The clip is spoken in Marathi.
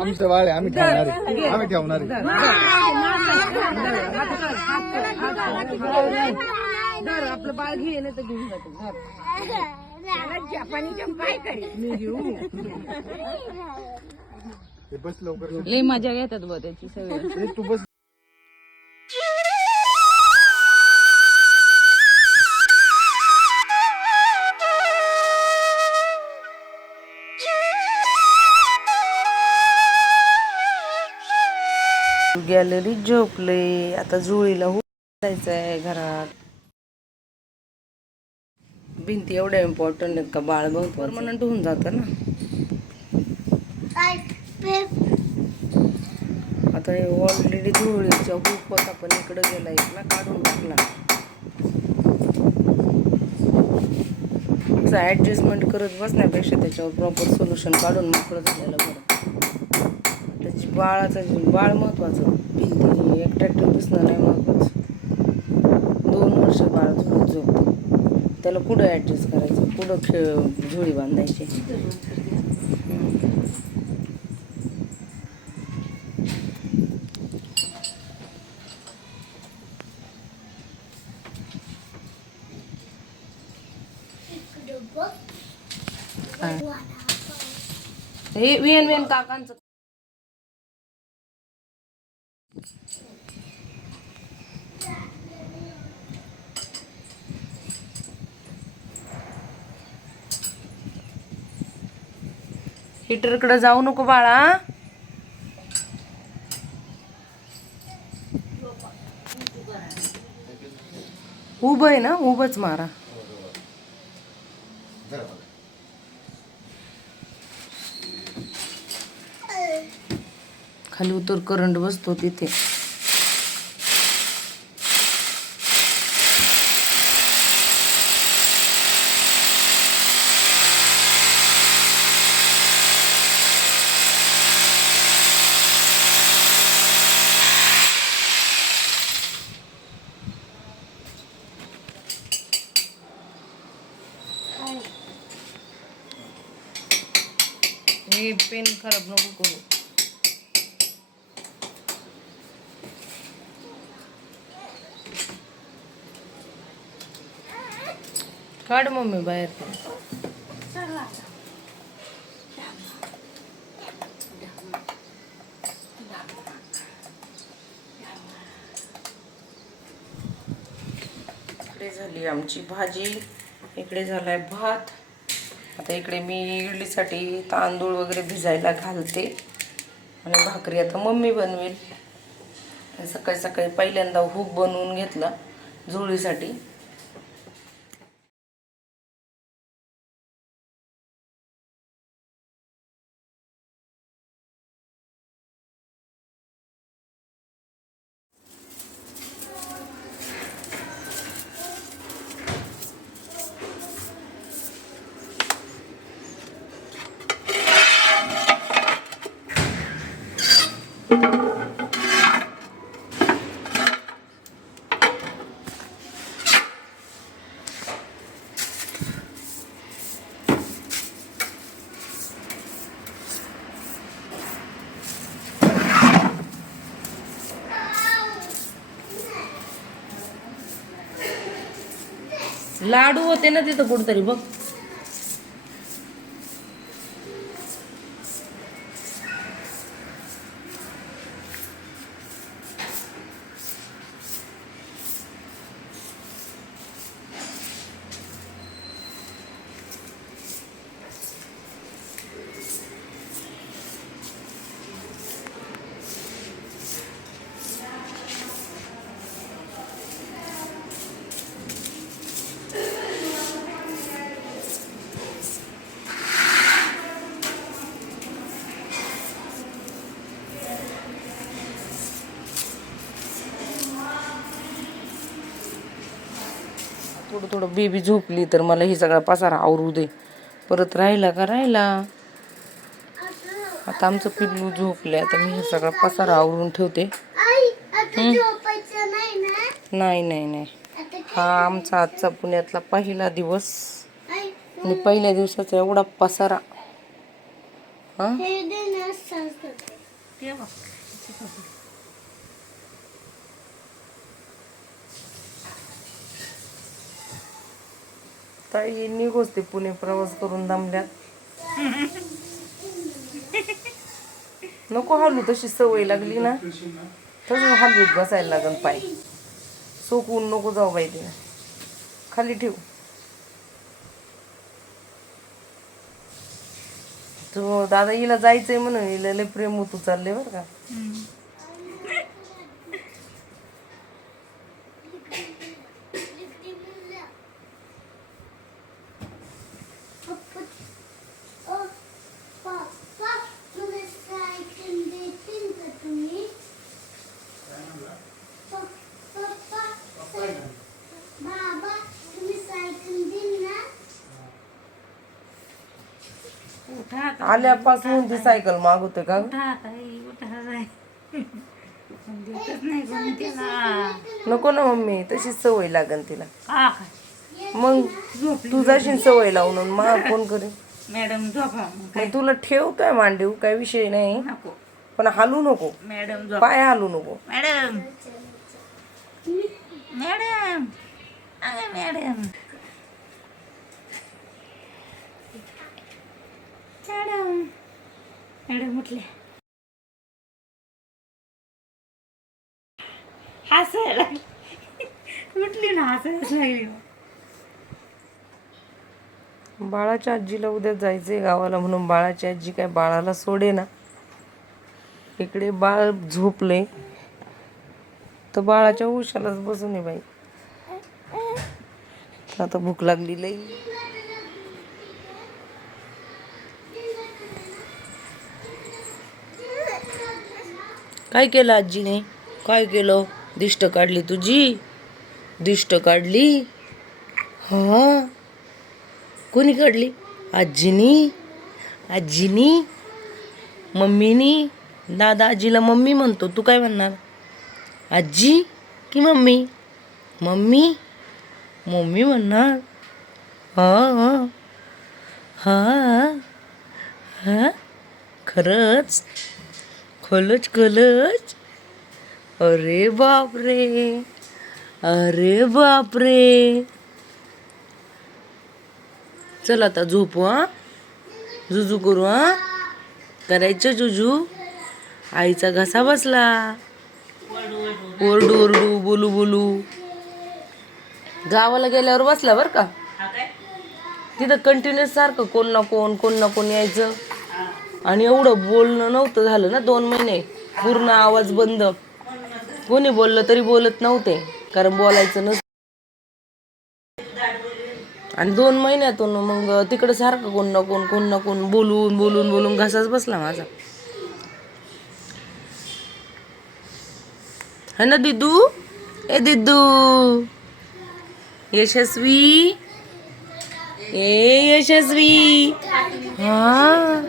आमचं आहे आम्ही ठेवणार. आहे आम्ही ठेवणार. आहे आपलं बाळ घे नाही तर घेऊन जातो बस लवकर लई मजा घेतात बघ त्याची सगळी. तू बस गॅलरीत झोपले. आता जुळीला जायचं आहे घरात. भिंती एवढ्या इम्पॉर्टंट आहेत का? बाळ बहुत परमनंट होऊन जातं ना. आता ऑलरेडी धुळीच्या हुक होता पण इकडं गेला इकडला काढून टाकला ऍडजस्टमेंट करत बसण्यापेक्षा त्याच्यावर प्रॉपर सोल्युशन काढून मोकळं झालेलं बरं. बाळाचं बाळ महत्वाचं. भिंती एक ट्रॅक्टर दिसणं नाही महत्वाचं. दोन वर्ष बाळ झोपत झोपतं. त्याला कुठं ॲडजस्ट करायचं? कुठं खेळ झोळी बांधायची? हे वेन वेन काकांचं हिटरकडे जाऊ नको बाळा. उभं आहे ना उभंच मारा. खाली करंट बसतो तिथे. हे पेन खराब नको करू. काढ मम्मी बाहेर इकडे झाली आमची भाजी इकडे झालाय भात. आता इकडे मी इडलीसाठी तांदूळ वगैरे भिजायला घालते. आणि भाकरी आता मम्मी बनवेल. सकाळी सकाळी पहिल्यांदा हूक बनवून घेतला झोळीसाठी. लाडू होते ना तिथं कुठतरी बघ. थोडं थोडं बेबी झोपली तर मला ही सगळा पसारा आवरू दे. परत राहिला का? राहिला. आता आमचं पिल्लू झोपले आता मी हे सगळा पसारा आवरून ठेवते. आई आता झोपायचं नाही ना? नाही नाही हा आमचा आजचा पुण्यातला पहिला दिवस. आणि पहिल्या दिवसाचा एवढा पसारा. हा? ताई निघोच ते पुणे प्रवास करून दमल्यात. नको हलू तशी सवय लागली ना. तसं हलवीत बसायला लागल पाय. सोकवून नको जाऊ बाई तिला. खाली ठेव. तो दादा हिला जायचंय म्हणून हिला लय प्रेम होतो चालले बरं का बाबा तुम्ही सायकल दिल ना उठा आल्यापासून ती सायकल मागवते का? नको ना मम्मी तशी सवय लागन तिला. काय? मग तू जाशील सवय लावून मग कोण करेल मॅडम झोपा काय? तुला ठेवतोय मांडीव काही विषय नाही. पण हालू नको. मॅडम पाय हालू नको. मॅडम. मॅडम. मॅडम. मॅडम म्हटले. हसायला लागली. म्हटली ना हसायलाच लागली हो. बाळाच्या आजीला उद्या जायचंय गावाला म्हणून बाळाची आजी काय बाळाला सोडे ना. इकडे बाळ झोपले तर बाळाच्या उशालाच बसून आहे बाई. आता भूक लागली लई. काय केलं आजीने? काय केलं? दिष्ट काढली तुझी? दिष्ट काढली? हा? कोणी काढली? आजीनी? आजीनी? मम्मीनी? दादा आजीला मम्मी म्हणतो. तू काय म्हणणार? आजी की मम्मी? मम्मी? मम्मी म्हणणार. हा हा. हा खरंच खलच खलच. अरे बापरे अरे बापरे. चल आता झोपू हा. जुजू करू हा. करायचं जुजू? आईचा घसा बसला. ओरडू ओरडू बोलू बोलू. गावाला गेल्यावर बसला बर का? तिथं कंटिन्युअस सारखं कोण ना कोण कोण ना कोण यायचं. आणि एवढं बोलणं नव्हतं झालं ना दोन महिने. पूर्ण आवाज बंद. कोणी बोललं तरी बोलत नव्हते कारण बोलायचं नस आणि दोन महिन्यातून मग तिकडे सारखं कोण ना कोण कोण ना कोण बोलून बोलून बोलून घसाच बसला माझा. है ना दिदू? ए दिदू! यशस्वी! ए यशस्वी! हा?